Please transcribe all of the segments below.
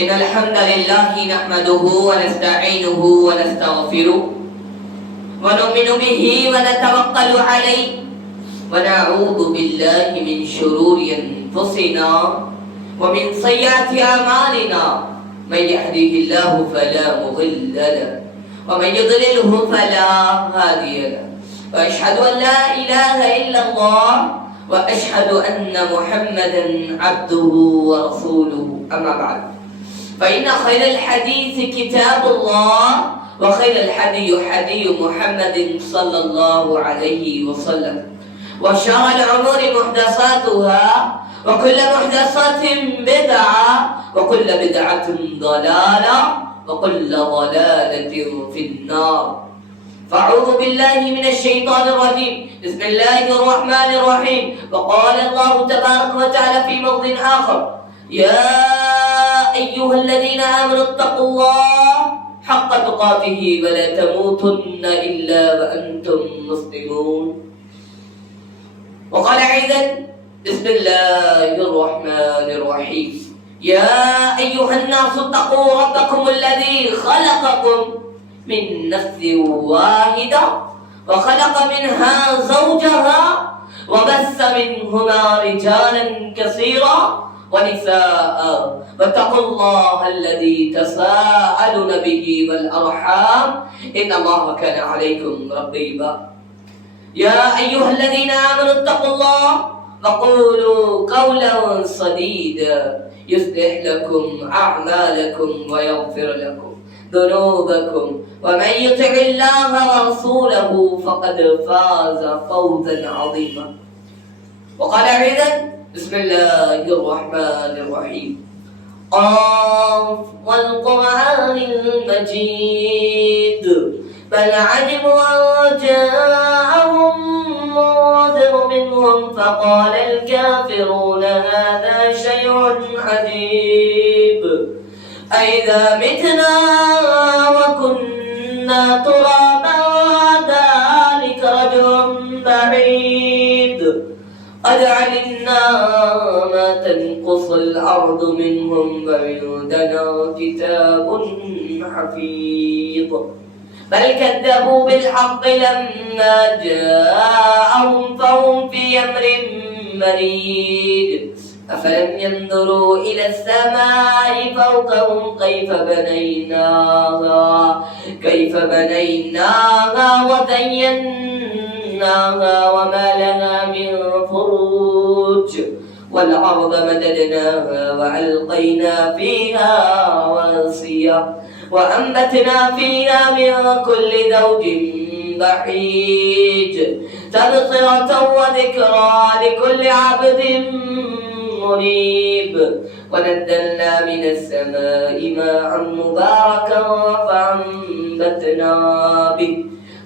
إن الحمد لله نحمده ونستعينه ونستغفره ونؤمن به ونتوكل عليه ونعوذ بالله من شرور أنفسنا ومن سيئات أعمالنا من يهده الله فلا مضل له ومن يضلله فلا هادي له وأشهد أن لا إله إلا الله وأشهد أن محمدا عبده ورسوله أما بعد فإن خير الحديث كتاب الله وخير الحدي حدي محمد صلى الله عليه وسلم وشر الأمور محدثاتها وكل محدثة بدعة وكل بدعة ضلالة وكل ضلالة في النار فأعوذ بالله من الشيطان الرجيم بسم الله الرحمن الرحيم وقال الله تبارك وتعالى في موضع آخر يا أيها الذين آمنوا اتقوا الله حق تقاته ولا تموتن إلا وأنتم مسلمون وقال أيضا بسم الله الرحمن الرحيم يا أيها الناس اتقوا ربكم الذي خلقكم من نفس واحدة وخلق منها زوجها وبث منهما رجالا كثيرا ونساء واتقوا الله الذي تساءلون به والأرحام إن الله كان عليكم رقيبا يا أيها الذين آمنوا اتقوا الله وقولوا قولا سديدا يصلح لكم أعمالكم ويغفر لكم ذنوبكم ومن يطع الله ورسوله فقد فاز فوزا عظيما وقال أيضا بسم الله الرحمن الرحيم قاف والقرآن المجيد بل عجبوا أن جاءهم منذر منهم فقال الكافرون هذا شيء عجيب أئذا متنا وكنا ترابا ذلك رجل بعيد قد علمنا ما تنقص الأرض منهم وعندنا كتاب حفيظ بل كذبوا بالحق لما جاءهم فهم في أمر مريج أفلم ينظروا إلى السماء فوقهم كيف بنيناها وزيناها وما لها من فروج والأرض مددناها وألقينا فيها رواسي وأنبتنا فيها من كل زوج بهيج تبصرة وذكرى لكل عبد منيب ونزلنا من السماء ماء مباركا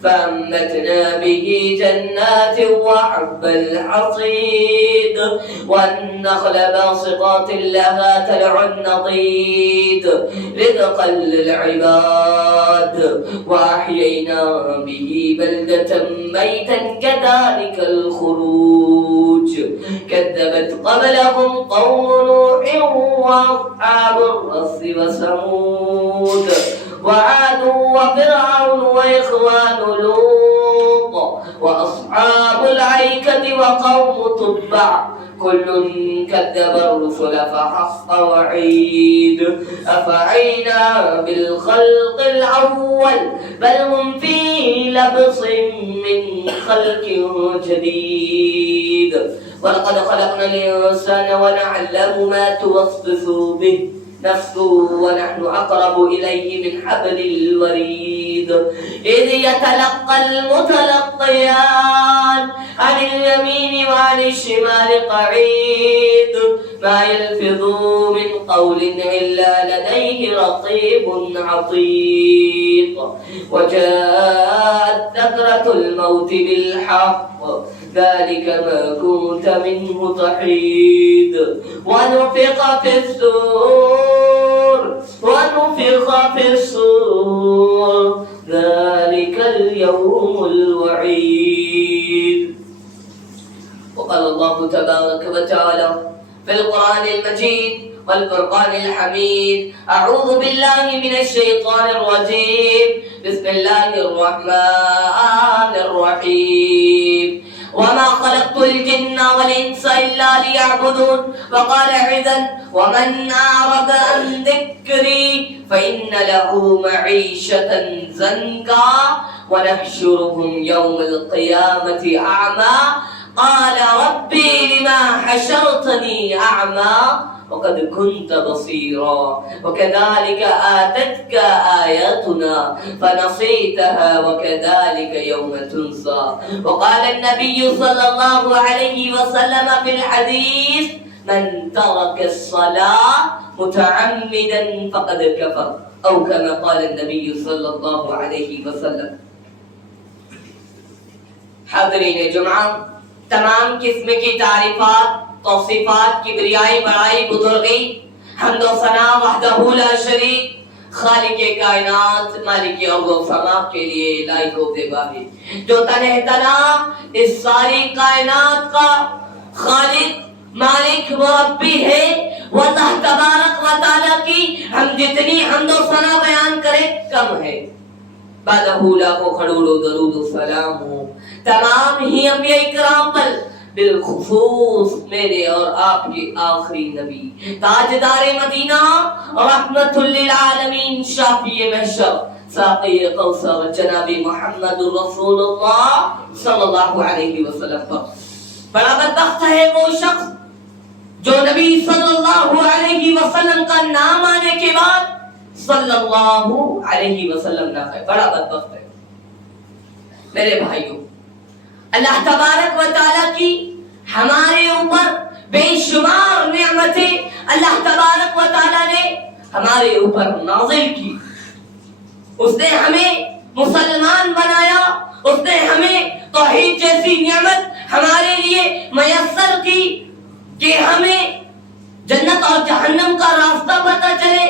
فأنبتنا به جنات وحب الحصيد والنخل باسقات لها تلع نضيد رزقا للعباد وأحيينا به بلدة ميتا كذلك الخروج كذبت قبلهم قوم نوح وأصحاب الرس وثمود وعاد وفرعون وإخوان لوط وأصحاب الأيكة وقوم تبع كل كذب الرسل فحق وعيد أفعينا بالخلق الأول بل هم في لبس من خلق جديد ولقد خلقنا الإنسان ونعلم ما توسوس به نفسه ونحن أقرب إليه من حبل الوريد إذ يتلقى المتلقيان عن اليمين وعن الشمال قعيد ما يلفظ من قول إلا لديه رقيب عتيد وجاءت سكرة الموت بالحق ذلك ما كنت منه تحيد ونفخ في الصور ذلك اليوم الوعيد وقال الله تبارك وتعالى في القرآن المجيد والفرقان الحميد. أعوذ بالله من الشيطان الرجيم. بسم الله الرحمن الرحيم. وما خلقت الجن والإنس إلا ليعبدون. وقال أيضا ومن أعرض عن ذكري فإن له معيشة ضنكا ونحشرهم يوم القيامة أعمى قال ربي لما حشرتني أعمى وقد كنت بصيرا وكذلك آتتك آياتنا فنسيتها وكذلك يوم تنسى. وقال النبي صلى الله عليه وسلم في الحديث من ترك الصلاة متعمدا فقد كفر أو كما قال النبي صلى الله عليه وسلم. حاضرین جمعہ، تمام قسم کی تعریفات، توصیفات، کبریائی، بڑائی، بزرگی، حمد و ثنا وحدہ لا شریک، خالق کائنات، مالک ارض و سما کے لیے لائق و زیبا ہے، جو تنہ تنہا اس ساری کائنات کا خالق، مالک، مربی ہے. وہ اللہ تبارک و تعالیٰ کی ہم جتنی حمد و ثنا بیان کریں کم ہے. بعدہ لاکھوں کروڑوں درود و سلام ہو تمام ہی انبیاء کرام پر، بالخصوص میرے اور آپ کے آخری نبی تاجدار مدینہ رحمت للعالمین شافی محشر ساقی کوثر جناب محمد رسول اللہ صلی اللہ علیہ وسلم پر. بڑا بدبخت ہے وہ شخص جو نبی صلی اللہ علیہ وسلم کا نام آنے کے بعد صلی اللہ علیہ وسلم نہ کہے. بڑا بدبخت ہے میرے بھائیوں. اللہ تبارک و تعالیٰ کی ہمارے اوپر بے شمار نعمتیں اللہ تبارک و تعالیٰ نے ہمارے اوپر نازل کی. اس نے ہمیں مسلمان بنایا، اس نے ہمیں توحید جیسی نعمت ہمارے لیے میسر کی کہ ہمیں جنت اور جہنم کا راستہ پتہ چلے.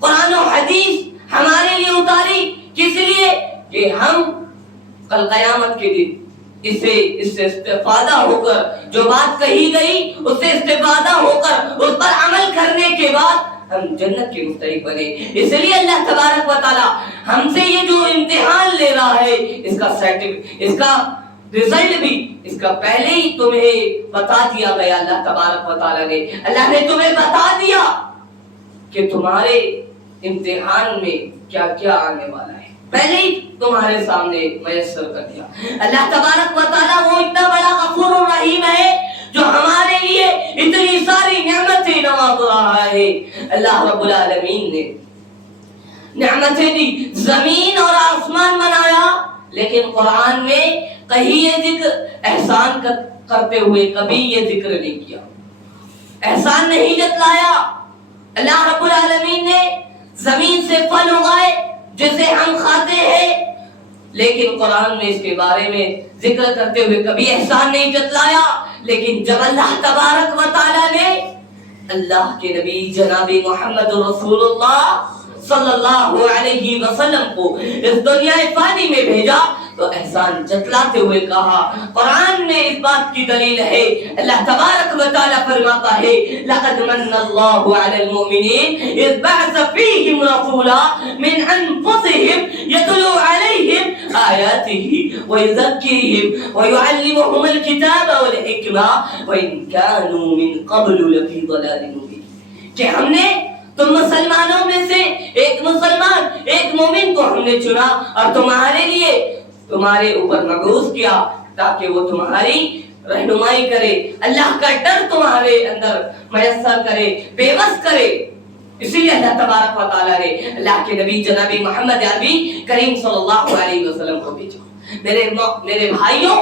قرآن و حدیث ہمارے لیے اتاری کس لیے کہ ہم کل قیامت کے دن اس سے استفادہ ہو کر جو بات کہی گئی اس سے استفادہ ہو کر اس پر عمل کرنے کے بعد ہم جنت کے مستحق بنے. اس لیے اللہ تبارک و تعالی ہم سے یہ جو امتحان لے رہا ہے اس کا رزلٹ بھی اس کا پہلے ہی تمہیں بتا دیا گیا. اللہ تبارک و تعالی نے اللہ نے تمہیں بتا دیا کہ تمہارے امتحان میں کیا کیا آنے والا ہے، پہلے ہی تمہارے سامنے میسر کر دیا. اللہ تبارک و تعالیٰ وہ اتنا بڑا غفور و رحیم ہے جو ہمارے لیے اتنی ساری نعمتیں نواز رہا ہے. اللہ رب العالمین نے نعمتیں دی، زمین اور آسمان بنایا، لیکن قرآن میں کہیں یہ ذکر احسان کرتے ہوئے کبھی یہ ذکر نہیں کیا، احسان نہیں جتلایا. اللہ رب العالمین نے زمین سے پھل اگائے جسے ہم کھاتے ہیں، لیکن قرآن میں اس کے بارے میں ذکر کرتے ہوئے کبھی احسان نہیں جتلایا. لیکن جب اللہ تبارک و تعالی نے اللہ کے نبی جناب محمد رسول اللہ صلی اللہ علیہ وسلم کو اس دنیا فانی میں بھیجا تو احسان جتلاتے ہوئے کہا. قرآن میں اس بات کی دلیل ہے، اللہ تبارک و تعالی فرماتا ہے لقد من اللہ علی المؤمنین اذ بعث فیہم رسولا من انفسہم یتلو علیہم آیاتہ ویزکیہم ویعلمہم الکتاب والحکمہ وان کانوا من قبل لفی ضلال مبین. کہ ہم نے تم مسلمانوں میں سے ایک مسلمان، ایک مومن کو ہم نے چنا اور تمہارے لیے تمہارے اوپر مبعوث کیا تاکہ وہ تمہاری رہنمائی کرے، اللہ کا ڈر تمہارے اندر میسر کرے، بے بس کرے. اسی لیے اللہ تبارک و تعالیٰ نے اللہ کے نبی جناب محمد عربی کریم صلی اللہ علیہ وسلم کو بھیجا. میرے بھائیوں،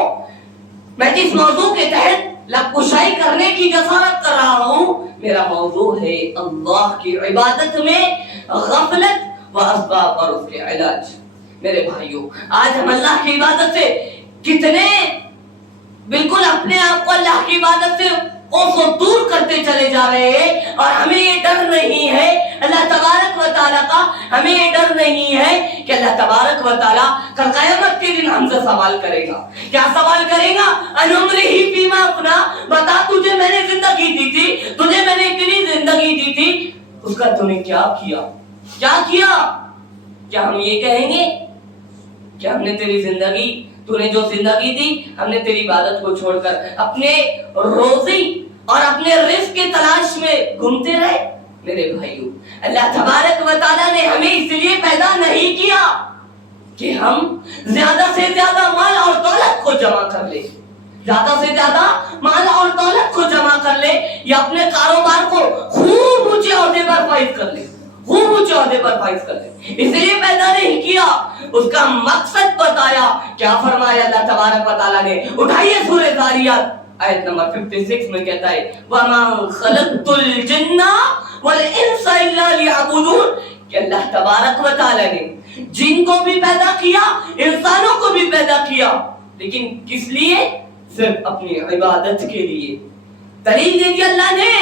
میں جس موضوع کے تحت لب کشائی کرنے کی جسارت کر رہا ہوں، میرا موضوع ہے اللہ کی عبادت میں غفلت و اسباب اور اس کے علاج. میرے بھائیوں، آج ہم اللہ کی عبادت سے کتنے بالکل اپنے آپ کو اللہ کی عبادت سے کو دور کرتے چلے جا رہے ہیں، اور ہمیں یہ ڈر نہیں ہے اللہ تبارک و تعالیٰ کا، ہمیں یہ ڈر نہیں ہے کہ اللہ تبارک و تعالیٰ کل قیامت کے دن ہم سے سوال کرے گا. کیا سوال کرے گا؟ انعمرہ فیما افنا، بتا تجھے میں نے زندگی زندگی دی تھی، تجھے میں نے اتنی زندگی دی تھی، اس کا تم نے کیا کیا؟ کیا کیا؟ کیا ہم یہ کہیں گے کہ ہم نے تیری زندگی، تو نے جو زندگی دی، ہم نے تیری عبادت کو چھوڑ کر اپنے روزی اور اپنے رزق کی تلاش میں گھومتے رہے؟ میرے بھائیو، اللہ تبارک و تعالیٰ نے ہمیں اس لیے پیدا نہیں کیا کہ ہم زیادہ سے زیادہ مال اور دولت کو جمع کر لیں، زیادہ سے زیادہ مال اور دولت کو جمع کر لے، یا اپنے کاروبار کو خوب اونچے عہدے پر فائز کر لے، خوب اونچے عہدے پر فائز کر لے۔ اس لیے پیدا نہیں کیا، اس کا مقصد بتایا۔ کیا فرمایا اللہ تبارک و تعالیٰ نے؟ اٹھائیے سورہ ذاریات آیت نمبر 56 میں کہتا ہے وَمَا خَلَقْتُ الْجِنَّ وَالْإِنسَ إِلَّا لِيَعْبُدُونَ، کہ اللہ تبارک و تعالیٰ نے جن کو بھی پیدا کیا، انسانوں کو بھی پیدا کیا، لیکن کس لیے؟ صرف اپنی عبادت کے لیے۔ دلیل دے دی اللہ نے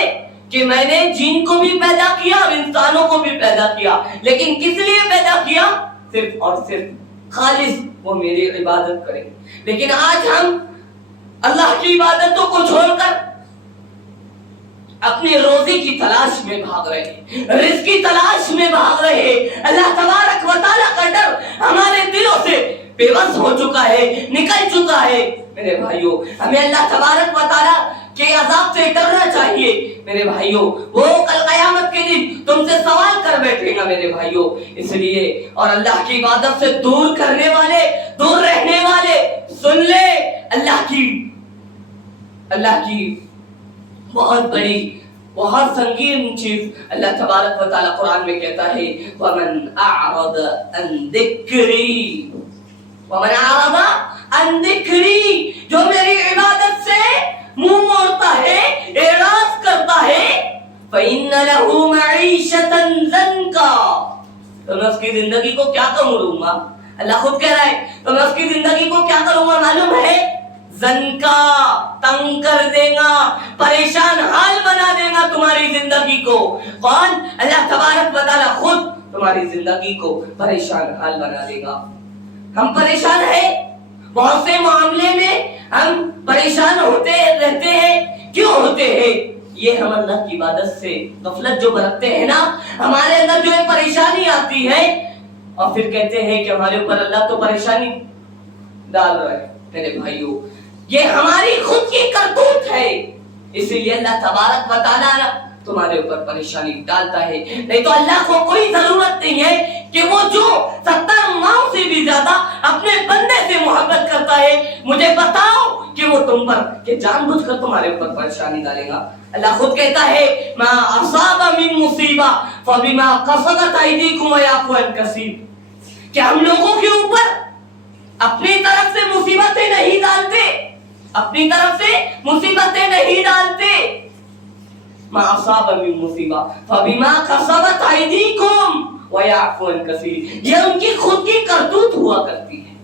کہ میں نے جن کو بھی پیدا کیا اور انسانوں کو بھی پیدا کیا، لیکن کس لیے پیدا کیا؟ صرف اور صرف خالص وہ میری عبادت کریں۔ لیکن آج ہم اللہ کی عبادتوں کو چھوڑ کر اپنے روزی کی تلاش میں بھاگ رہے ہیں، رزق کی تلاش میں بھاگ رہے ہیں۔ اللہ تبارک و تعالیٰ کا ڈر ہمارے دلوں سے بے بس ہو چکا ہے، نکل چکا ہے۔ میرے بھائیوں، ہمیں اللہ تبارک و تعالیٰ کے عذاب سے ڈرنا چاہیے۔ میرے بھائیوں، وہ کل قیامت کے دن تم سے سوال کر بیٹھے گا میرے بھائیوں۔ اس لیے اور اللہ کی عبادت سے دور کرنے والے، دور رہنے والے، سن لے اللہ کی بہت بڑی، بہت سنگین چیز اللہ تبارک و تعالیٰ قرآن میں کہتا ہے وَمَنْ أَعْرَضَ عَنْ ذِكْرِي، وَمَنْ أَعْرَضَ عَنْ ذِكْرِي، جو میری عبادت سے منہ موڑتا ہے، اعراض کرتا ہے، فَإِنَّ لَهُ مَعِيشَةً ضَنْكًا، تو میں اس کی زندگی کو کیا کروں گا؟ اللہ خود کہہ رہا ہے تو میں اس کی زندگی کو کیا کروں گا معلوم ہے؟ زنکا، تنگ کر دے گا، پریشان حال بنا دے گا تمہاری زندگی کو۔ کون؟ اللہ تبارک و تعالیٰ خود تمہاری زندگی کو پریشان حال بنا دے گا۔ ہم پریشان ہیں، بہت سے معاملے میں ہم پریشان ہوتے رہتے ہیں۔ کیوں ہوتے ہیں؟ یہ ہم اللہ کی عبادت سے غفلت جو برتتے ہیں نا، ہمارے اندر جو ایک پریشانی آتی ہے اور پھر کہتے ہیں کہ ہمارے اوپر اللہ تو پریشانی ڈال رہا ہے۔ میرے بھائیوں، یہ ہماری خود کی کرتوت ہے، اس لیے اللہ تبارک و تعالیٰ تمہارے اوپر پریشانی ڈالتا ہے۔ نہیں تو اللہ کو کوئی ضرورت نہیں ہے کہ وہ جو 70 ماؤں سے بھی زیادہ اپنے بندے سے محبت کرتا ہے، مجھے بتاؤ کہ وہ تم پر کہ جان بوجھ کر تمہارے اوپر پریشانی ڈالے گا؟ اللہ خود کہتا ہے ما اصاب من مصیبہ فبما کسبت ایدیکم ویعفو عن کثیر، کہ ہم لوگوں کے اوپر اپنی طرف سے مصیبتیں نہیں ڈالتے، اپنی طرف سے مصیبتیں نہیں ڈالتے۔ ما اصاب من مصیبہ فبما کسبت ایدیکم ویعفو عن کثیر، یہ ان کی خود کی کرتوت ہوا کرتی ہے،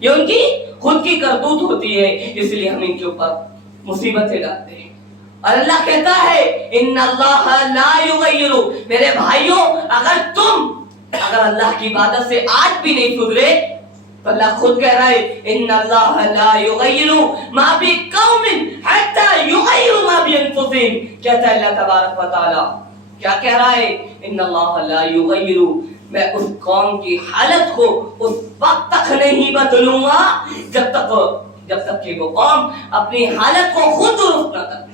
یہ ان کی خود کی کرتوت ہوتی ہے، اس لیے ہم ان کے اوپر مصیبتیں ڈالتے ہیں۔ اور اللہ کہتا ہے ان اللہ لا یغیر، میرے بھائیوں اگر اللہ کی عبادت سے آج بھی نہیں سدھرے تو اللہ خود کہہ رہا ہے ان اللہ لا یغیر ما بقوم حتی یغیروا ما بانفسہم، کہتا ہے اللہ تبارک و تعالی، کیا کہہ رہا ہے؟ ان اللہ لا یغیر، میں اس قوم کی حالت کو اس وقت تک نہیں بدلوں گا جب تک کہ وہ قوم اپنی حالت کو خود درست نہ کر لے،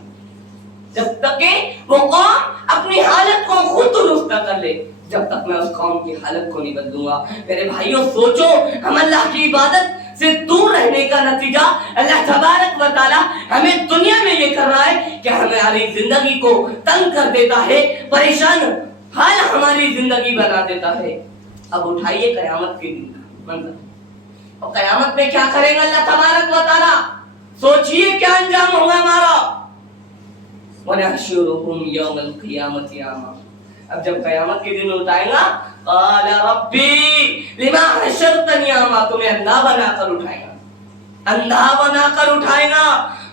جب تک کہ وہ قوم اپنی حالت کو خود درست نہ کر لے، جب تک میں اس قوم کی حالت کو نہیں بدلوں گا۔ میرے بھائیوں سوچو، ہم اللہ کی عبادت سے دور رہنے کا نتیجہ اللہ تبارک و تعالی ہمیں دنیا میں یہ کر رہا ہے کہ ہماری زندگی کو تنگ کر دیتا ہے، پریشان حال ہماری زندگی بنا دیتا ہے۔ اب اٹھائیے قیامت کے دن کا منظر، اور قیامت میں کیا کرے گا اللہ تبارک و تعالی؟ سوچئے کیا انجام ہوگا ہمارا۔ وَنَحْشُرُهُمْ يَوْمَ الْقِيَامَةِ أَعْمَىٰ، اب جب قیامت کے دن اٹھائے گا قَالَ رَبِّي لِمَا حَشَرْتَنِي أَعْمَىٰ، تمہیں اندھا بنا کر اٹھائے گا، اندھا بنا کر اٹھائے گا،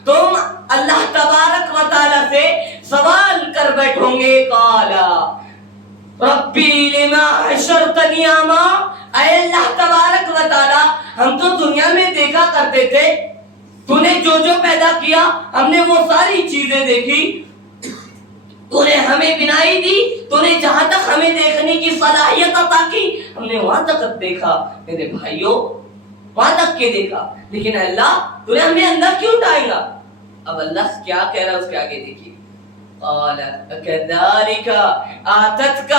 تم اللہ تبارک و تعالی سے سوال کر بیٹھو گے۔ قَالَ رَبِّي لِمَا حَشَرْتَنِي أَعْمَىٰ، اے اللہ تبارک و تعالی، ہم تو دنیا میں دیکھا کرتے تھے، تو نے جو جو پیدا کیا ہم نے وہ ساری چیزیں دیکھی، تو نے ہمیں بینائی دی، تو نے جہاں تک ہمیں دیکھنے کی صلاحیت عطا کی ہم نے وہاں تک دیکھا میرے بھائیوں، وہاں تک کے دیکھا، لیکن اللہ تو نے ہمیں اندر کیوں اٹھائے گا؟ اب اللہ کیا کہہ رہا ہے اس کے آگے دیکھیے، قال كذلك آتتك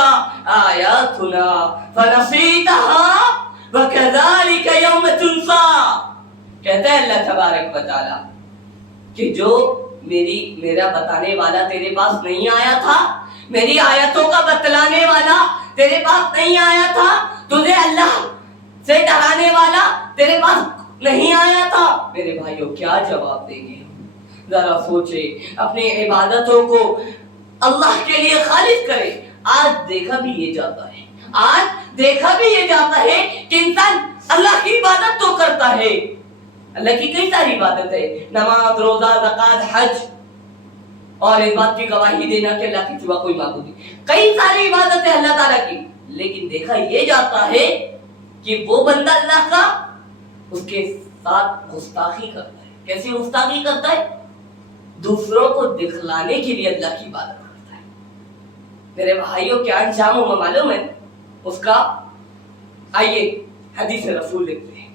آياتنا فنسيتها وكذلك يوم تنسى. کہتا ہے اللہ تبارک و تعالی کہ جو میرا بتانے والا تیرے پاس نہیں آیا تھا، میری آیتوں کا بتلانے والا تیرے پاس نہیں آیا تھا، تجھے اللہ سے ڈرانے والا تیرے پاس نہیں آیا تھا، میرے بھائیوں کیا جواب دیں گے؟ ذرا سوچے، اپنی عبادتوں کو اللہ کے لیے خالص کرے. آج دیکھا بھی یہ جاتا ہے، آج دیکھا بھی یہ جاتا ہے کہ انسان اللہ کی عبادت تو کرتا ہے، اللہ کی کئی ساری عبادت ہے، نماز، روزہ، زکوٰۃ، حج، اور اس بات کی گواہی دینا کہ اللہ کے سوا کوئی معبود نہیں، کئی ساری عبادت ہے اللہ تعالیٰ کی، لیکن دیکھا یہ جاتا ہے کہ وہ بندہ اللہ کا اس کے ساتھ گستاخی کرتا ہے. کیسی گستاخی کرتا ہے؟ دوسروں کو دکھلانے کے لیے اللہ کی عبادت کرتا ہے. میرے بھائیوں کیا انجام ہوگا معلوم ہے اس کا؟ آئیے حدیث رسول دیکھتے ہیں.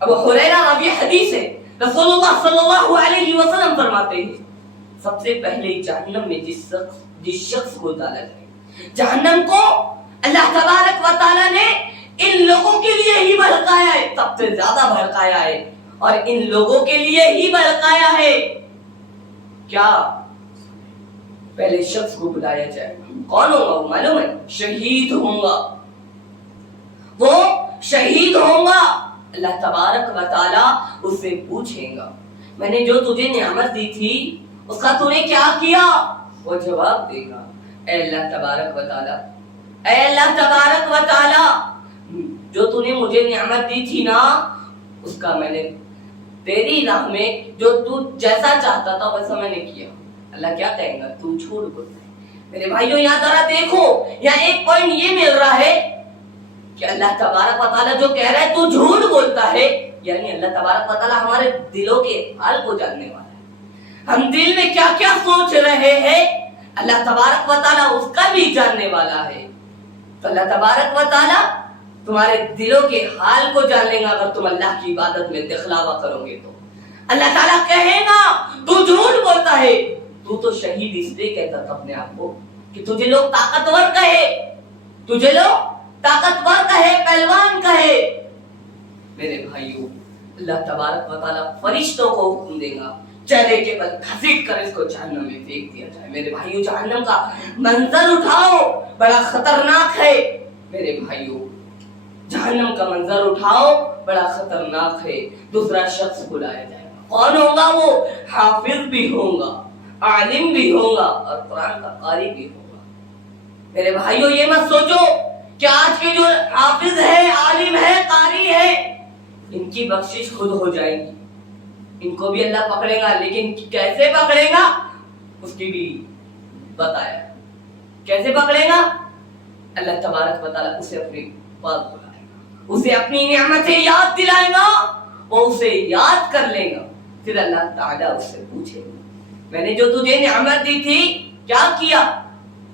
ابو ہریرہ راوی حدیث ہے، رسول اللہ صلی اللہ علیہ وسلم فرماتے ہیں سب سے پہلے جہنم میں جس شخص کو ڈالا جائے، جہنم کو اللہ تبارک و تعالی نے ان لوگوں کے لیے ہی بھڑکایا ہے، سب سے زیادہ بھڑکایا ہے، اور ان لوگوں کے لیے ہی بھڑکایا ہے. کیا؟ پہلے شخص کو بلایا جائے گا، کون ہوگا وہ معلوم ہے؟ شہید ہوگا، وہ شہید ہوگا. اللہ تبارک و تعالی اس سے پوچھے گا میں نے جو تجھے نعمت دی تھی اس کا تو نے کیا کیا؟ وہ جواب دے گا اے اللہ تبارک و تعالی، اے اللہ تبارک و تعالی، جو تو نے مجھے نعمت دی تھی نا اس کا میں نے تیری راہ میں جو تو جیسا چاہتا تھا ویسا میں نے کیا. اللہ کیا کہے گا؟ تو جھوٹ بولتا ہے. میرے بھائیوں یہاں ذرا دیکھو، یہاں ایک پوائنٹ یہ مل رہا ہے کہ اللہ تبارک و تعالیٰ جو کہہ رہا ہے تو جھوٹ بولتا ہے، یعنی اللہ تبارک و تعالیٰ ہمارے دلوں کے حال کو جاننے والا ہے. ہم دل میں کیا کیا سوچ رہے ہیں اللہ تبارک و تعالیٰ اس کا بھی جاننے والا ہے. تو اللہ تبارک و تعالیٰ تمہارے دلوں کے حال کو جان لیں گا اگر تم اللہ کی عبادت میں دکھلاوا کرو گے. تو اللہ تعالیٰ کہے گا تو جھوٹ بولتا ہے، تو شہید اس لیے کہتا تھا اپنے آپ کو کہ تجھے لوگ طاقتور کہے، تجھے لوگ طاقتور کہے، پہلوان کہے. میرے بھائیوں اللہ تبارک و تعالیٰ فرشتوں کو حکم دے گا چہرے کے بل گھسیٹ کر اس کو جہنم میں پھینک دیا جائے. میرے بھائیوں جہنم کا منظر اٹھاؤ، بڑا خطرناک ہے. میرے بھائیوں جہنم کا منظر اٹھاؤ، بڑا خطرناک ہے. دوسرا شخص بلایا جائے گا، کون ہوگا وہ؟ حافظ بھی ہوگا، عالم بھی ہوگا، اور قرآن کا قاری بھی ہوگا. میرے بھائیوں یہ مت سوچو کہ آج کے جو حافظ ہے، عالم ہے، قاری ہے، ان کی بخشش خود ہو جائے گی، ان کو بھی اللہ پکڑے گا. لیکن کیسے پکڑے گا اس کی بھی بتایا. کیسے پکڑے گا؟ اللہ تبارک و تعالیٰ اسے اپنے پاس بلائے گا، اسے اپنی نعمتیں یاد دلائے گا، وہ اسے یاد کر لے گا. پھر اللہ تعالیٰ اس سے پوچھے گا میں نے جو تجھے نعمت دی تھی کیا کیا؟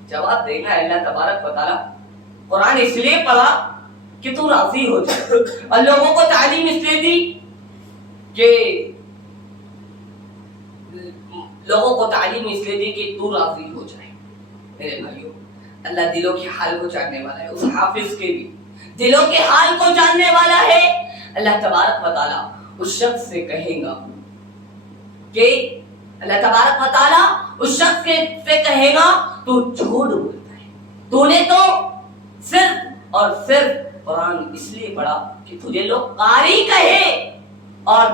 جواب دے گا اللہ تبارک و تعالیٰ قرآن اس لیے پڑھا کہ تو راضی ہو جائے، اور لوگوں کو تعلیم اس لیے دی کہ لوگوں کو تعلیم اس لیے دی کہ تو راضی ہو جائے. میرے بھائیوں اللہ دلوں کے حال کو جاننے والا ہے، اس حافظ کے بھی دلوں کے حال کو جاننے والا ہے. اللہ تبارک و تعالیٰ اس شخص سے کہے گا کہ اللہ تبارک و تعالیٰ اس شخص سے کہے گا تو جھوٹ بولتا ہے، تو نے تو صرف اور صرف قرآن اس لیے پڑھا کہ تجھے لوگ قاری کہے، اور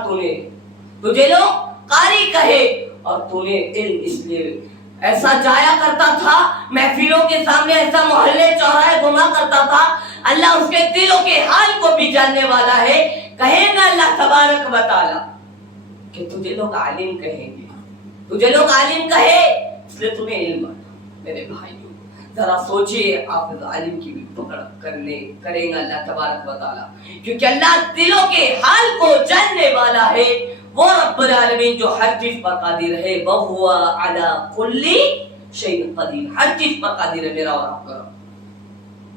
تجھے لوگ قاری کہے، اور تو نے علم اس لیے ایسا جایا کرتا تھا محفلوں کے سامنے، ایسا محلے چوراہے گھوما کرتا تھا. اللہ اس کے دلوں کے حال کو بھی جاننے والا ہے. کہے گا اللہ تبارک و تعالیٰ کہ تجھے لوگ عالم کہیں گے، تجھے لوگ عالم کہے اس لیے تمہیں علم آتا. میرے بھائیوں ذرا سوچئے، آپ عالم کی بھی پکڑ کریں گا اللہ تبارک و تعالیٰ، کیونکہ اللہ دلوں کے حال کو جاننے والا ہے. وہ رب العالمین جو ہر چیز پر قادر ہے، وَهُوَ عَلَى كُلِّ شیء قدیر، ہر چیز پر قادر ہے میرا اور آپ کا۔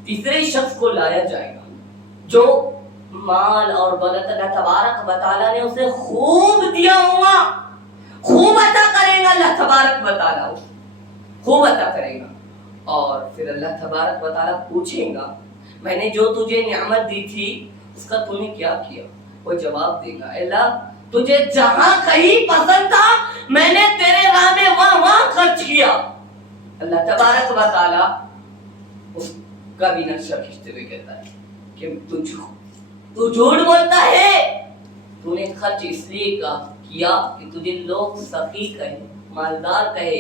تیسرے شخص کو لایا جائے گا جو مال اور دولت اللہ تبارک و تعالیٰ نے اسے خوب دیا ہوگا، خوب عطا کرے گا اللہ تبارک و تعالیٰ، خوب عطا کرے گا، اور پھر اللہ تبارک و تعالیٰ پوچھے گا میں نے جو تجھے نعمت دی تھی اس کا تو نے کیا کیا؟ وہ جواب دے گا اللہ تجھے جہاں کہیں پسند تھا میں نے تیرے راہ میں وہاں خرچ کیا۔ اللہ تبارک و تعالیٰ اس کا بھی نقشہ کھینچتے ہوئے کہتا ہے کہ تو جھوٹ بولتا ہے، تو نے خرچ اس لیے کیا کہ تجھے لوگ سخی کہے، مالدار کہے،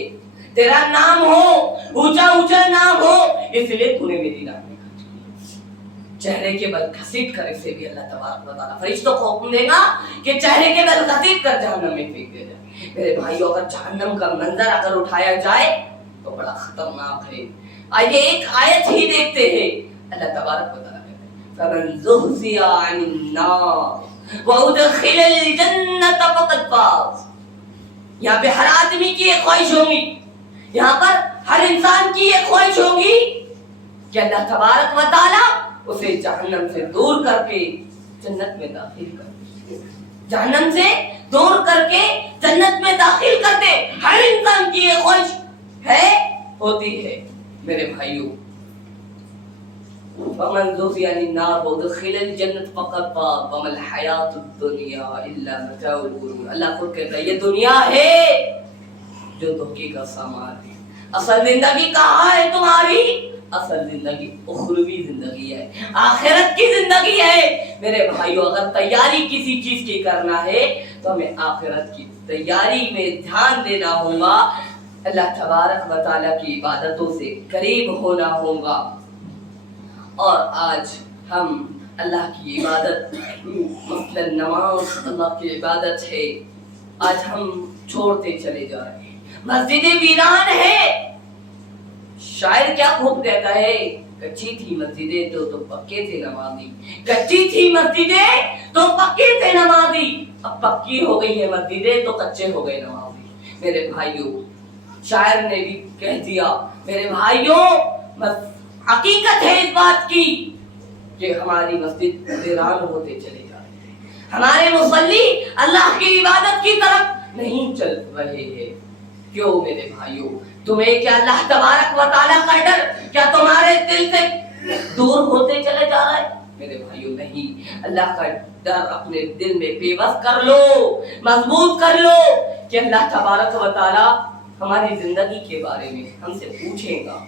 تیرا نام ہو، اونچا اونچا نام ہو، اس لیے تو نے میری راہ میں خرچ کیا۔ چہرے کے بل گھسیٹ کر اسے بھی اللہ تبارک و تعالیٰ فرشتوں کو حکم دے گا کہ چہرے کے بل گھسیٹ کر جہنم میں پھینک دیا جائے۔ میرے بھائیو اگر جہنم کا منظر اگر اٹھایا جائے تو بڑا خطرناک ہے۔ آئیے ایک آیت ہی دیکھتے ہیں، اللہ تبارک و تعالیٰ کہتے ہیں فَمَنْ زُحْزِحَ عَنِ النَّارِ وَأُدْخِلَ الْجَنَّةَ فَقَدْ فَازَ۔ یہاں پہ ہر آدمی کی ایک خواہش ہوگی، یہاں پر ہر انسان کی ایک خواہش ہوگی کہ اللہ تبارک و تعالیٰ اسے جہنم سے دور کر کے جنت میں داخل کر دے، جہنم سے دور کر کے جنت میں داخل کر دے۔ ہر انسان کی یہ خواہش ہے، ہوتی ہے میرے بھائیو۔ وَمَنْ زُحْزِحَ عَنِ النَّارِ وَأُدْخِلَ الْجَنَّةَ فَقَدْ فَازَ وَمَا الْحَيَاةُ الدُّنْيَا إِلَّا مَتَاعُ الْغُرُورِ۔ اللہ خود کہتا ہے یہ دنیا ہے جو دھوکے کا سامان ہے، اصل زندگی کہاں ہے تمہاری؟ اصل زندگی اخروی زندگی ہے، آخرت کی زندگی ہے۔ میرے بھائیو اگر تیاری کسی چیز کی کرنا ہے تو ہمیں آخرت کی تیاری میں دھیان دینا ہوگا، اللہ تبارک و تعالیٰ کی عبادتوں سے قریب ہونا ہوگا۔ اور آج ہم اللہ کی عبادت، مثلا نماز اللہ کی عبادت ہے، آج ہم چھوڑتے چلے جا رہے ہیں۔ مسجدیں ویران ہے، شاعر کیا خوب کہتا ہے، کچی تھی مسجدیں تو پکے تھے نمازی، کچی تھی مسجدیں تو پکے تھے نمازی، اب پکی ہو گئی ہے مسجدیں تو کچے ہو گئے نمازی۔ میرے بھائیوں شاعر نے بھی کہہ دیا، میرے بھائیوں حقیقت ہے اس بات کی کہ ہماری مسجد ویران ہوتے چلے جا رہے ہیں، ہمارے مصلی اللہ کی عبادت کی طرف نہیں چل رہے ہیں۔ کیوں میرے بھائیوں؟ تمہیں کیا اللہ تبارک و تعالیٰ کا ڈر کیا تمہارے دل سے دور ہوتے چلے جا رہا ہے؟ میرے بھائیوں نہیں، اللہ کا ڈر اپنے دل میں پیوست کر لو، مضبوط کر لو کہ اللہ تبارک و تعالیٰ ہماری زندگی کے بارے میں ہم سے پوچھے گا،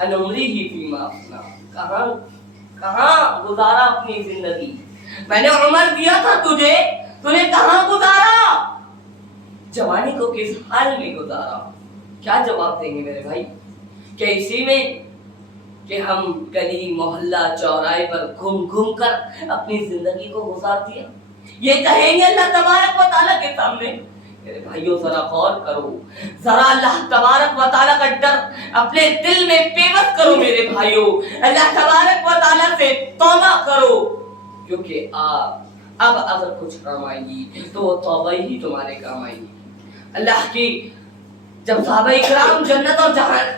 انمری فیما افنا، کہاں گزارا اپنی زندگی؟ میں نے عمر دیا تھا تجھے، تو نے کہاں گزارا؟ جوانی کو کس حال میں گزارا؟ کیا جواب دیں گے میرے بھائی؟ کہ اسی میں کہ ہم گلی محلہ چوراہے پر گھوم گھوم کر اپنی زندگی کو گزار دیا، یہ کہیں گے اللہ تبارک و تعالیٰ کے سامنے؟ میرے بھائیوں ذرا غور کرو، ذرا اللہ تبارک و تعالیٰ کا ڈر اپنے دل میں پیوست کرو میرے بھائیوں، اللہ تبارک و تعالیٰ سے توبہ کرو، کیونکہ اب اگر کچھ کام آئے گی تو وہ توبہ ہی تمہارے کام آئے گی۔ اللہ کی جب صحابہ اکرام جنت اور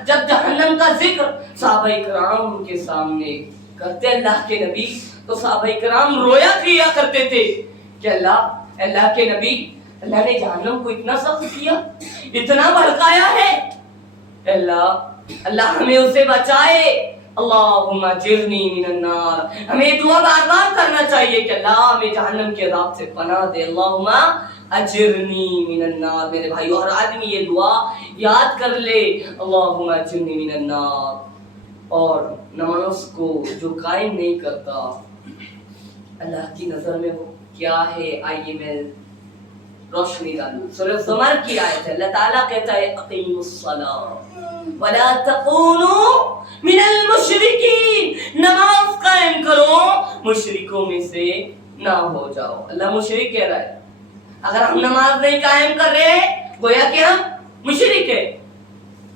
جب جہنم کا ذکر صحابہ اکرام کے سامنے کرتے اللہ کے نبی، تو صحابہ اکرام رویا کیا کرتے تھے کہ اللہ کے نبی، اللہ نے جہنم کو اتنا سخت کیا، اتنا بھڑکایا ہے، اللہ ہمیں اسے بچائے، اللہم اجرنی من النار۔ ہمیں دعا بار بار کرنا چاہیے کہ اللہ ہمیں جہنم کے عذاب سے پناہ دے، اللہم اجرنی من النار۔ میرے بھائیو ہر آدمی یہ دعا یاد کر لے، اللہم اجرنی من النار۔ اور نماز کو جو قائم نہیں کرتا اللہ کی نظر میں وہ کیا ہے؟ آئیے میں روشنی ڈالوں۔ سورہ زمر کی آیت ہے، اللہ تعالیٰ کہتا ہے اقیموا الصلاۃ ولا تکونوا من المشرکین، نماز قائم کرو مشرکوں میں سے نہ ہو جاؤ۔ اللہ مشرک کہہ رہا ہے، اگر ہم نماز نہیں قائم کر رہے ہیں گویا کہ ہم مشرک ہیں۔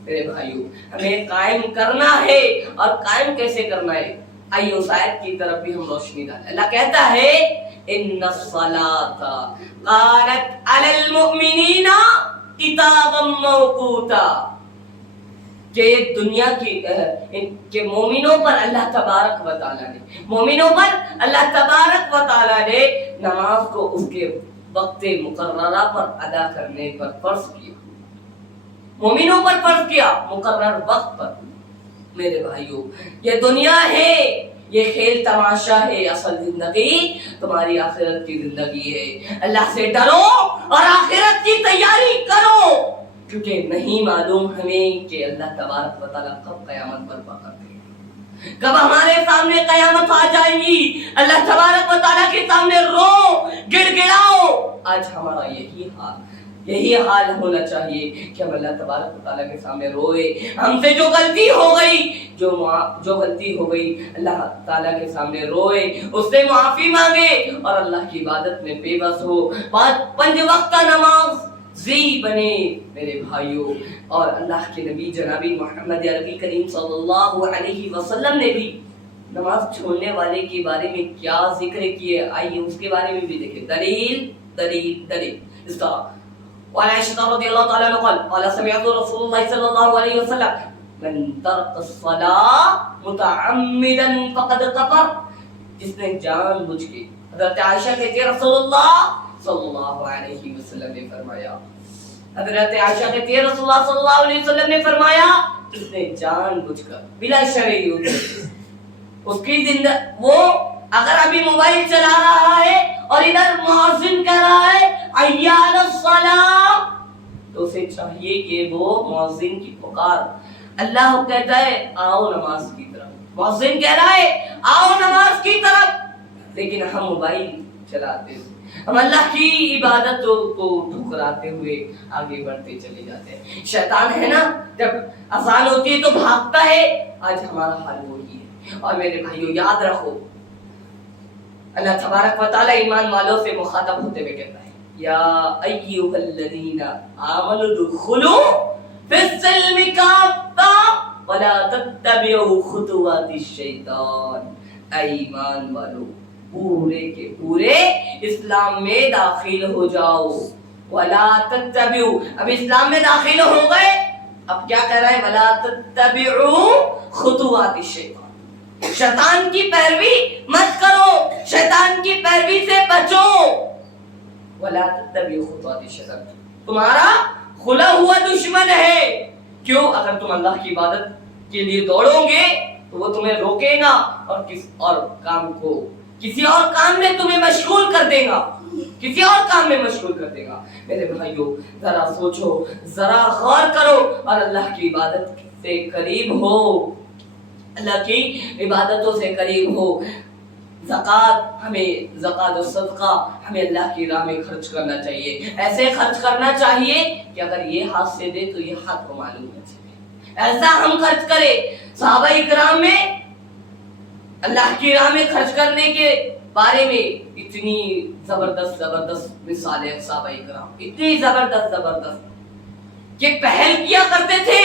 میرے بھائیو ہمیں قائم کرنا ہے، اور قائم کیسے کرنا ہے؟ آئیے اس آیت کی طرف بھی ہم روشنی ڈالیں۔ اللہ کہتا ہے ان الصلاۃ کانت علی المؤمنین کتابا موقوتا، کہ ایک دنیا کہ مومنوں پر اللہ تبارک و تعالیٰ نے نماز کو اس کے وقت مقررہ پر ادا کرنے پر فرض کیا، مومنوں پر فرض کیا مقرر وقت پر۔ میرے بھائیوں، یہ دنیا ہے، یہ کھیل تماشا ہے، اصل زندگی تمہاری آخرت کی زندگی ہے۔ اللہ سے ڈرو اور آخرت کی تیاری کرو، کیونکہ نہیں معلوم ہمیں کہ اللہ تبارک و تعالیٰ کب قیامت برپا کر دے گا، کب ہمارے سامنے قیامت آ جائے گی۔ اللہ تبارک و تعالیٰ کے سامنے رو، گڑ گڑاؤ۔ آج ہمارا یہی حال ہونا چاہیے کہ ہم اللہ تبارک و تعالیٰ کے سامنے روئے، ہم سے جو غلطی ہو گئی، جو غلطی ہو گئی، اللہ تعالیٰ کے سامنے روئے، اس سے معافی مانگے اور اللہ کی عبادت میں بے بس ہو، 5 وقت نماز بنے میرے بھائیوں۔ اور اللہ کے نبی جناب محمد عربی کریم صلی اللہ علیہ وسلم نے بھی نماز چھوڑنے والے کے بارے میں کیا ذکر کیے، آئیے اس کے بارے میں بھی دیکھیں۔ دلیل اس طرح وعن عائشہ رضی اللہ تعالی عنہ قال سمعت رسول اللہ صلی اللہ علیہ وسلم من ترک الصلاة متعمدا فقد کفر، جس نے جان بوجھ کے، حضرت عائشہ کہتی ہے رسول اللہ صلی اللہ علیہ وسلم نے فرمایا، حضرت عائشہ کہتی ہے رسول اللہ صلی اللہ علیہ وسلم نے فرمایا، جس نے جان بوجھ کر بلا شرعی اس کی زندگی، وہ اگر ابھی موبائل چلا رہا ہے اور ادھر مؤذن کہہ رہا ہے حی علی الصلاۃ، تو اسے چاہیے کہ وہ مؤذن کی پکار، اللہ کہتا ہے آؤ نماز کی طرف، مؤذن کہہ رہا ہے آؤ نماز کی طرف، لیکن ہم موبائل چلاتے ہیں، ہم اللہ کی عبادتوں کو ٹھکراتے ہوئے آگے بڑھتے چلے جاتے ہیں۔ شیطان ہے نا، جب اذان ہوتی ہے تو بھاگتا ہے، آج ہمارا حال وہی ہے۔ اور میرے بھائیوں یاد رکھو، اللہ تبارک و تعالی ایمان والوں سے مخاطب ہوتے ہوئے کہتا ہے یا ایھا الذین آمنوا ادخلوا فی السلم کافۃ ولا تتبعوا خطوات الشیطان، اے ایمان والو پورے کے پورے اسلام میں داخل ہو جاؤ، ولا تتبعوا، اب اسلام میں داخل ہو گئے، اب کیا کہہ رہا ہے ولا تتبعوا خطوات الشیطان، شیطان کی پیروی مت کرو، شیطان کی پیروی سے بچو، ولا تتبعوا خطوات الشیطان، تمہارا کھلا ہوا دشمن ہے، کیوں؟ اگر تم اللہ کی عبادت کے لیے دوڑو گے تو وہ تمہیں روکے گا اور کسی اور کام میں تمہیں مشغول کر دے گا، کسی اور کام میں مشغول کر دے گا۔ میرے بھائیوں ذرا سوچو، ذرا غور کرو اور اللہ کی عبادت سے قریب ہو، اللہ کی عبادتوں سے قریب ہو۔ زکوٰۃ و صدقہ ہمیں اللہ کی راہ میں خرچ کرنا چاہیے، ایسے خرچ کرنا چاہیے کہ اگر یہ ہاتھ سے دے تو یہ ہاتھ کو معلوم نہ چلے، ایسا ہم خرچ کریں۔ صحابہ کرام میں اللہ کی راہ میں خرچ کرنے کے بارے میں اتنی زبردست مثالیں، صحابہ کرام اتنی زبردست کہ پہل کیا کرتے تھے،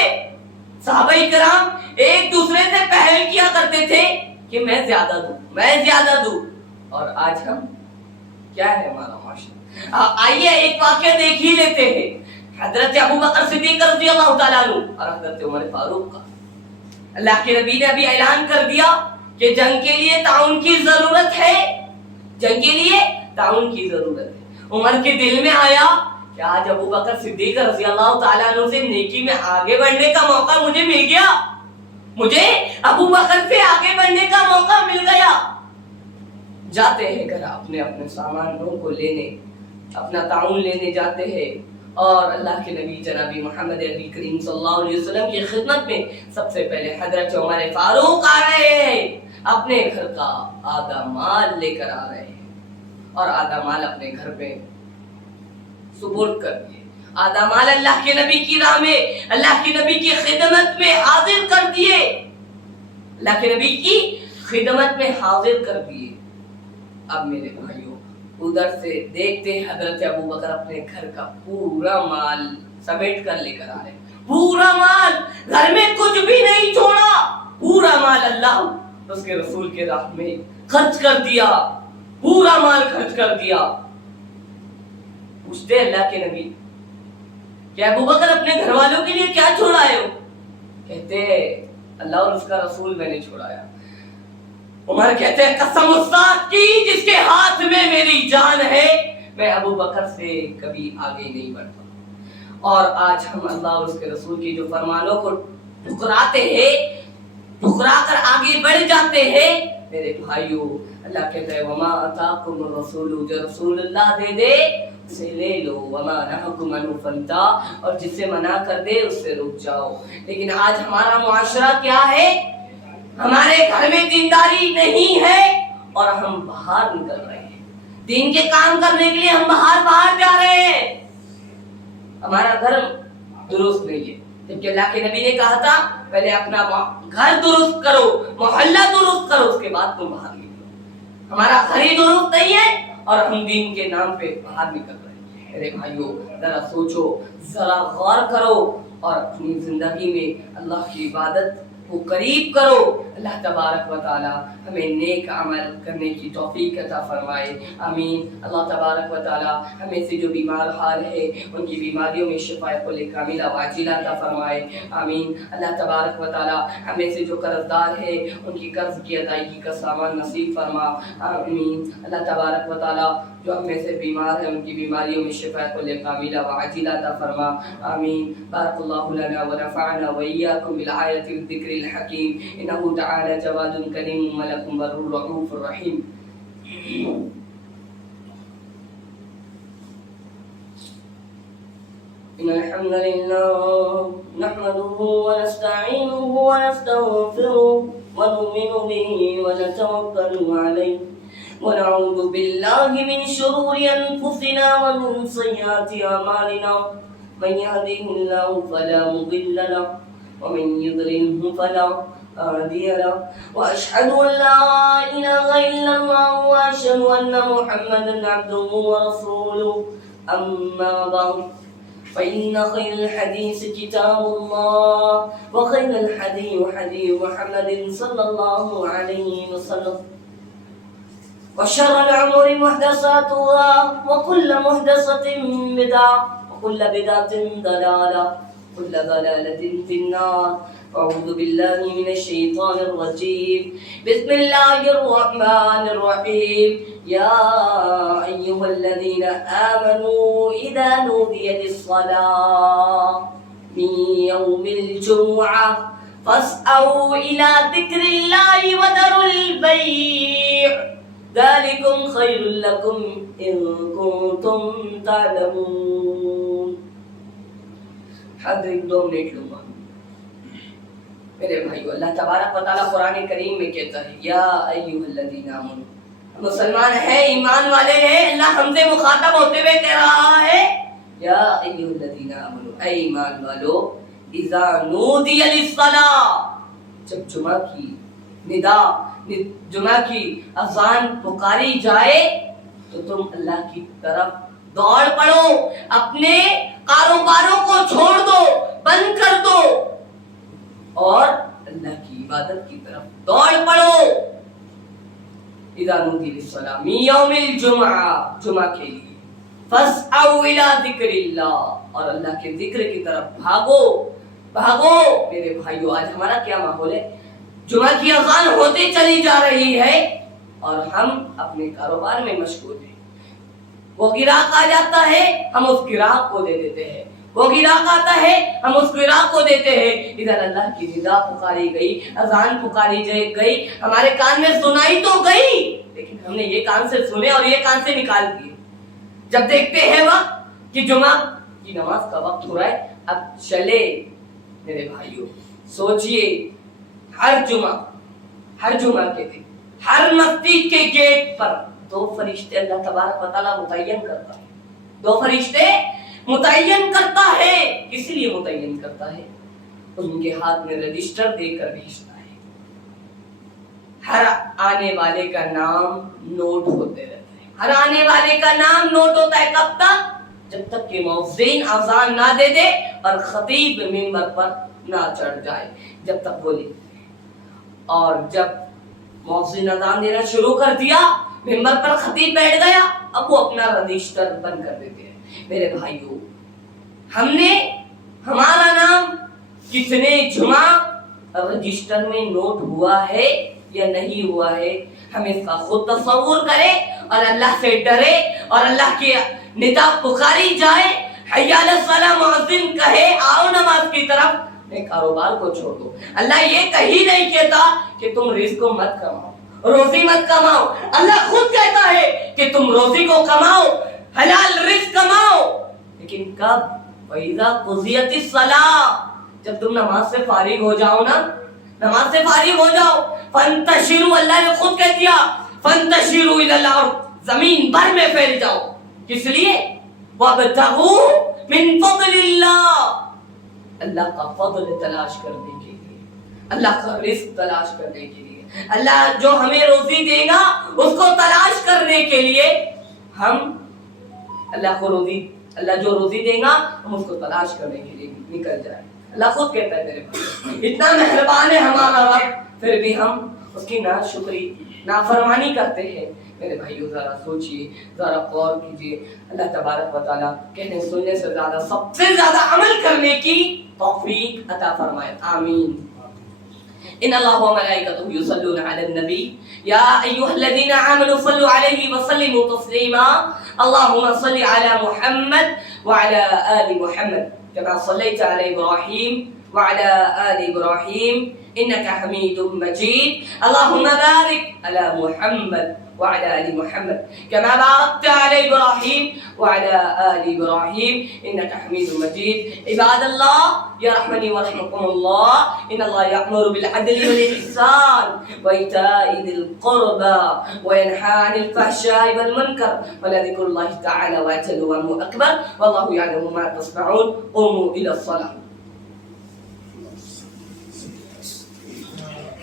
صحابہ کرام ایک دوسرے سے پہل کیا کرتے تھے کہ میں زیادہ دوں، اور آج ہم کیا ہے ہمارا معاشرہ؟ آئیے ایک واقعہ دیکھ ہی لیتے ہیں، حضرت ابو بکر صدیق رضی اللہ تعالیٰ عنہ اور حضرت عمر فاروق کا۔ اللہ کے نبی نے ابھی اعلان کر دیا کہ جنگ کے لیے تعاون کی ضرورت ہے، عمر کے دل میں آیا کہ آج ابو بکر صدیق رضی اللہ تعالیٰ عنہ سے نیکی میں آگے بڑھنے کا موقع مجھے مل گیا، مجھے ابو بکر سے آگے بڑھنے کا موقع مل گیا۔ جاتے ہیں گھر اپنے سامانوں کو لینے، اپنا تعاون لینے جاتے ہیں، اور اللہ کے نبی جناب محمد عربی کریم صلی اللہ علیہ وسلم کی خدمت میں سب سے پہلے حضرت عمر فاروق آ رہے ہیں، اپنے گھر کا آدھا مال لے کر آ رہے ہیں، اور آدھا مال اپنے گھر پہ سپرد کر دیے، آدھا مال اللہ کے نبی کی راہ میں، اللہ کے نبی کی خدمت میں حاضر کر دیے، اللہ کے نبی کی خدمت میں حاضر کر دیے۔ اب میرے بھائیوں ادھر سے دیکھتے حضرت ابو بکر اپنے گھر کا پورا مال سمیٹ کر لے کر آ رہے، پورا مال، گھر میں کچھ بھی نہیں چھوڑا، پورا مال اللہ اس کے رسول کے راہ میں خرچ کر دیا، پورا مال خرچ کر دیا۔ پوچھتے اللہ کے نبی کہ ابو بکر اپنے گھر والوں کے لیے کیا چھوڑائے ہو؟ کہتے اللہ اور اس کا رسول میں نے چھڑایا۔ عمر کہتے ہیں قسم اس ذات کی جس کے ہاتھ میں میری جان ہے، میں ابو بکر سے کبھی آگے نہیں بڑھتا۔ اور آج ہم اللہ اور اس کے رسول کی جو فرمانوں کو ٹھکراتے ہیں، ٹھکرا کر آگے بڑھ جاتے ہیں، میرے بھائیوں اللہ کہتا ہے وما اتاکم الرسول، جو رسول اللہ دے دے اسے لے لو، وما نہاکم عنہ فانتہوا، اور جس سے منع کر دے اس سے رک جاؤ۔ لیکن آج ہمارا معاشرہ کیا ہے؟ ہمارے گھر میں دینداری نہیں ہے اور ہم باہر نکل رہے ہیں، دین کے کام کرنے کے لیے ہم باہر جا رہے ہیں، ہمارا گھر درست نہیں ہے، جبکہ اللہ کے نبی نے کہا تھا پہلے اپنا گھر درست کرو، محلہ درست کرو، اس کے بعد تم باہر نکلو۔ ہمارا گھر ہی درست نہیں ہے اور ہم دین کے نام پہ باہر نکل رہے ہیں۔ میرے بھائیوں ذرا سوچو، ذرا غور کرو اور اپنی زندگی میں اللہ کی عبادت کو قریب کرو۔ اللہ تبارک و تعالی ہمیں نیک عمل کرنے کی توفیق عطا فرمائے، آمین۔ اللہ تبارک و تعالی ہمیں سے جو بیمار حال ہے ان کی بیماریوں میں شفاء کل کاملہ واجلہ عطا فرمائے، آمین۔ اللہ تبارک و تعالی ہمیں سے جو قرض دار ہے ان کی قرض کی ادائیگی کا سامان نصیب فرما، آمین۔ اللہ تبارک و تعالی جو ہم میں سے بیمار ہیں ان کی بیماریوں میں شفاء کل کاملہ وعاجلہ عطا فرما، آمین۔ بارک اللہ لنا ونفعنا وإياكم بالآیات والذکر الحکیم، انہ تعالی جواد کریم ملک بر رؤوف الرحیم۔ إن الحمد لله نحمده ونستعينه ونستغفره ونؤمن به ونتوكل عليه ونعوذ بالله من شرور أنفسنا ومن سيئات أعمالنا، من يهده الله فلا مضل له ومن يضلله فلا هادي له، وأشهد أن لا إله إلا الله وأشهد أن محمدا عبده ورسوله، أما بعد فإن خير الحديث كتاب الله وخير الحدي حدي محمد صلى الله عليه وسلم، وشر الأمور محدثاتها وكل محدثة بدعة وكل بدعة ضلالة وكل ضلالة في النار۔ أعوذ بالله من الشيطان الرجيم، بسم الله الرحمن الرحيم، يا أيها الذين آمنوا إذا نودي للصلاة من يوم الجمعة فاسعوا إلى ذكر الله وذروا البيع ذلكم خير لكم إن كنتم تعلمون۔ حضرت 2 منٹ لوں گا۔ میرے بھائیو اللہ تبارک و تعالیٰ قرآن کریم میں کہتا ہے یا ایھا الذین آمنوا، مسلمان ہیں، ایمان والے ہیں، اللہ ہم سے مخاطب ہوتے ہوئے کہہ رہا ہے یا ایھا الذین آمنوا، اے ایمان والو، اذا نودی للصلاۃ، جب جمعہ کی ندا، جمعہ کی اذان پکاری جائے تو تم اللہ کی طرف دوڑ پڑو، اپنے کاروباروں کو چھوڑ دو، بند کر دو اور اللہ کی عبادت کی طرف دوڑ پڑو۔ اذا نودی للصلاۃ من یوم الجمعہ، جمعہ کے لیے، فاسعوا الی ذکر اللہ، اور اللہ کے ذکر کی طرف بھاگو بھاگو۔ میرے بھائیو آج ہمارا کیا ماحول ہے؟ جمعہ کی اذان ہوتے چلی جا رہی ہے اور ہم اپنے کاروبار میں مشغول ہیں۔ وہ گراہک آ جاتا ہے ہم اس گراہک کو دے دیتے ہیں، وہ گراہک آتا ہے ہم اس گراہک کو دیتے ہیں۔ ادھر اللہ کی ندا پکاری گئی، اذان پکاری گئی، ہمارے کان میں سنائی تو گئی لیکن ہم نے یہ کان سے سنے اور یہ کان سے نکال دیے۔ جب دیکھتے ہیں وقت کہ جمعہ کی نماز کا وقت ہو رہا ہے، اب چلے۔ میرے بھائیوں سوچئے، ہر جمعہ کے دن ہر مسجد کے گیٹ پر 2 فرشتے اللہ تبارک و تعالیٰ متعین کرتا ہے، 2 فرشتے متعین کرتا ہے۔ کس لیے متعین کرتا ہے؟ ان کے ہاتھ میں رجسٹر دے کر بھیجتا ہے، ہر آنے والے کا نام نوٹ ہوتے رہتا ہے، ہر آنے والے کا نام نوٹ ہوتا ہے۔ کب تک؟ جب تک کہ مؤذن اذان نہ دے دے اور خطیب منبر پر نہ چڑھ جائے، جب تک وہ لکھتے ہیں۔ اور جب مؤذن اذان دینا شروع کر دیا، منبر پر خطیب بیٹھ گیا، اب وہ اپنا رجسٹر بند کر دیتے ہیں۔ میرے بھائیوں ہم نے ہمارا نام کتنے جمعہ رجسٹر میں نوٹ ہوا ہے یا نہیں ہوا ہے، ہم اس کا خود تصور کریں اور اللہ سے ڈرے اور اللہ کی ندا پکاری جائے، حی علی الصلاۃ مؤذن کہے آؤ نماز کی طرف، کاروبار کو چھوڑ دو۔ اللہ یہ کہیں نہیں کہتا کہ تم رزق کو مت کماؤ، روزی مت کماؤ، اللہ خود کہتا ہے کہ تم روزی کو کماؤ، حلال رزق کماؤ، لیکن کب؟ وَإِذَا قُضِيَتِ الصَّلَاةُ، جب تم نماز سے فارغ ہو جاؤ نا، نماز سے فارغ ہو جاؤ، فَانْتَشِرُوا، اللہ نے خود کہہ دیا فَانْتَشِرُوا إِلَى الْأَرْضِ، زمین بھر میں پھیل جاؤ، کس لیے؟ وَابْتَغُوا مِن فَضْلِ اللَّهِ، اللہ کا فضل تلاش کرنے کے لیے، اللہ کا رزق تلاش کرنے کے لیے، اللہ جو ہمیں روزی دے گا اس کو تلاش کرنے کے لیے ہم اللہ کو روزی، اللہ جو روزی دے گا ہم اس کو تلاش کرنے کے لیے نکل جائیں۔ اللہ خود کہتا ہے میرے بھائی، اتنا مہربان ہے ہمارا رب، پھر بھی ہم اس کی ناشکری نافرمانی کرتے ہیں۔ میرے بھائیو ذرا سوچئے، ذرا غور کیجئے، اللہ تبارک و تعالیٰ کہنے سننے سے زیادہ سب سے زیادہ عمل کرنے کی توفیق عطا فرمائے، آمین۔ ان اللہ و ملائکتہ یصلون علی النبی یا ایھا الذین آمنوا صلوا علیہ وسلموا تسلیما اللهم صل علی محمد وعلى آل محمد كما صليت على إبراهيم وعلى آل إبراهيم إنك حميد مجيد اللهم بارك على محمد وعلى آل محمد كما باركت على إبراهيم وعلى آل إبراهيم إنك حميد مجيد عباد الله يرحمني ورحمكم الله إن الله يأمر بالعدل والإحسان وإيتاء ذي القربى وينهى عن الفحشاء والمنكر ولذكر الله تعالى وأكبر والله يعلم ما تصنعون قوموا إلى الصلاة